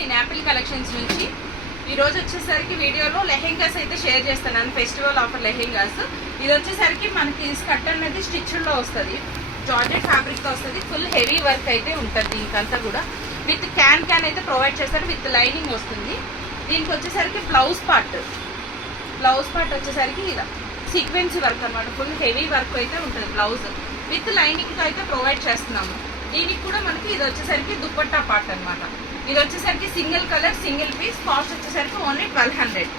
నేను Apple collections నుంచి ఈరోజు వచ్చేసరికి వీడియోలో లెహెంగాస్ అయితే షేర్ చేస్తున్నాను. Festival offer lehengas. ఇది వచ్చేసరికి మనకి స్కర్ట్ అనేది స్టిచ్లో వస్తుంది, జార్జెట్ ఫ్యాబ్రిక్తో వస్తుంది. ఫుల్ హెవీ వర్క్ అయితే ఉంటుంది. దీనికంతా కూడా విత్ క్యాన్ అయితే ప్రొవైడ్ చేస్తారు, విత్ లైనింగ్ వస్తుంది. దీనికి వచ్చేసరికి బ్లౌజ్ పార్ట్ వచ్చేసరికి ఇలా సీక్వెన్సీ వర్క్ అనమాట. ఫుల్ హెవీ వర్క్ అయితే ఉంటుంది. బ్లౌజ్ విత్ లైనింగ్తో అయితే ప్రొవైడ్ చేస్తున్నాము. దీనికి కూడా మనకి ఇది వచ్చేసరికి దుపట్టా పార్ట్ అనమాట. ఇది వచ్చేసరికి single colour single piece. Cost వచ్చేసరికి ఓన్లీ 1200.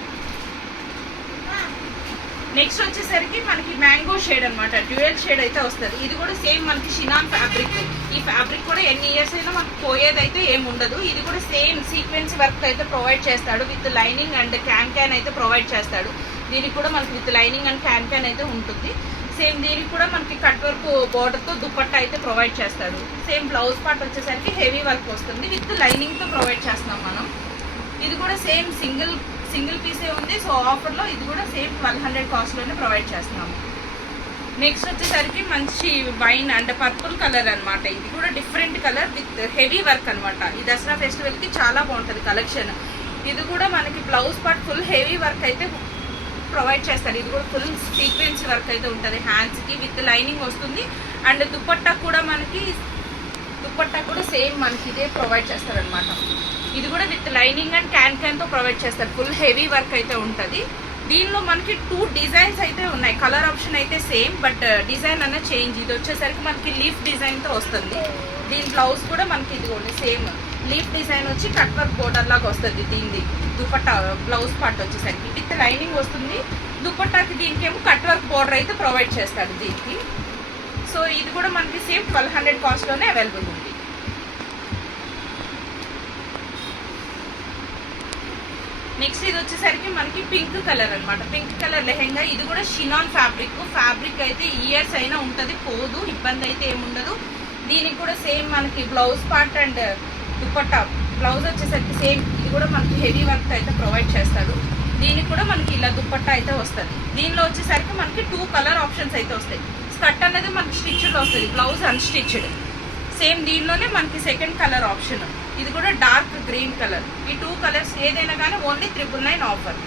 నెక్స్ట్ వచ్చేసరికి మనకి మ్యాంగో షేడ్ అనమాట. డ్యూయల్ షేడ్ అయితే వస్తుంది. ఇది కూడా సేమ్ మనకి షినాన్ ఫ్యాబ్రిక్. ఈ ఫ్యాబ్రిక్ కూడా ఎన్ని ఇయర్స్ అయినా మనకు పోయేదైతే ఏమి ఉండదు. ఇది కూడా సేమ్ సీక్వెన్స్ వర్క్ అయితే ప్రొవైడ్ చేస్తాడు, విత్ లైనింగ్ అండ్ క్యాన్ అయితే ప్రొవైడ్ చేస్తాడు. దీనికి కూడా మనకి విత్ లైనింగ్ అండ్ క్యాన్ అయితే ఉంటుంది. సేమ్ దీనికి కూడా మనకి కట్ వర్క్ బోర్డర్తో దుపట్టా అయితే ప్రొవైడ్ చేస్తాడు. సేమ్ బ్లౌజ్ పార్ట్ వచ్చేసరికి హెవీ వర్క్ వస్తుంది, విత్ లైనింగ్తో ప్రొవైడ్ చేస్తున్నాం మనం. ఇది కూడా సేమ్ సింగిల్ పీసే ఉంది. సో ఆఫర్లో ఇది కూడా సేమ్ 1200 కాస్ట్లోనే ప్రొవైడ్ చేస్తున్నాము. నెక్స్ట్ వచ్చేసరికి మంచి వైన్ అండ్ పర్పుల్ కలర్ అనమాట. ఇది కూడా different colour with heavy work అనమాట. ఈ దసరా ఫెస్టివల్కి చాలా బాగుంటుంది కలెక్షన్. ఇది కూడా మనకి blouse part full heavy work అయితే ప్రొవైడ్ చేస్తారు. ఇది కూడా ఫుల్ సీక్వెన్స్ వర్క్ అయితే ఉంటుంది. హ్యాండ్స్కి విత్ లైనింగ్ వస్తుంది. అండ్ దుపట్టా కూడా సేమ్ మనకి ఇదే ప్రొవైడ్ చేస్తారనమాట. ఇది కూడా విత్ లైనింగ్ అండ్ క్యాన్తో ప్రొవైడ్ చేస్తారు. ఫుల్ హెవీ వర్క్ అయితే ఉంటుంది. దీనిలో మనకి 2 డిజైన్స్ అయితే ఉన్నాయి. కలర్ ఆప్షన్ అయితే సేమ్, బట్ డిజైన్ అన్న చేంజ్. ఇది వచ్చేసరికి మనకి లీఫ్ డిజైన్తో వస్తుంది. దీని బ్లౌజ్ కూడా మనకి ఇది కూడా సేమ్ లీఫ్ డిజైన్ వచ్చి కట్ వర్క్ బోర్డర్ లాగా వస్తుంది. దీనిది దుపట్టా బ్లౌజ్ పార్ట్ వచ్చేసరికి విత్ లైనింగ్ వస్తుంది. దుపట్టాకి దీనికేమో కట్ వర్క్ బోర్డర్ అయితే ప్రొవైడ్ చేస్తారు దీనికి. సో ఇది కూడా మనకి సేమ్ 1200 కాస్ట్లోనే అవైలబుల్ ఉంది. నెక్స్ట్ ఇది వచ్చేసరికి మనకి పింక్ కలర్ అనమాట. Pink colour lehenga. ఇది కూడా షినాన్ ఫ్యాబ్రిక్ అయితే ఇయర్స్ అయినా ఉంటుంది, పోదు, ఇబ్బంది అయితే ఏముండదు. దీనికి కూడా సేమ్ మనకి blouse part and dupatta blouse వచ్చేసరికి సేమ్. ఇది కూడా మనకి హెవీ వర్క్ అయితే ప్రొవైడ్ చేస్తాడు. దీనికి కూడా మనకి ఇలా దుపట్టా అయితే వస్తుంది. దీనిలో వచ్చేసరికి మనకి 2 కలర్ ఆప్షన్స్ అయితే వస్తాయి. స్కర్ట్ అనేది మనకి స్టిచ్డ్ వస్తుంది, బ్లౌజ్ అన్స్టిచ్డ్. సేమ్ దీనిలోనే మనకి సెకండ్ కలర్ ఆప్షన్. ఇది కూడా డార్క్ గ్రీన్ కలర్. ఈ 2 కలర్స్ ఏదైనా కానీ ఓన్లీ 999 ఆఫర్.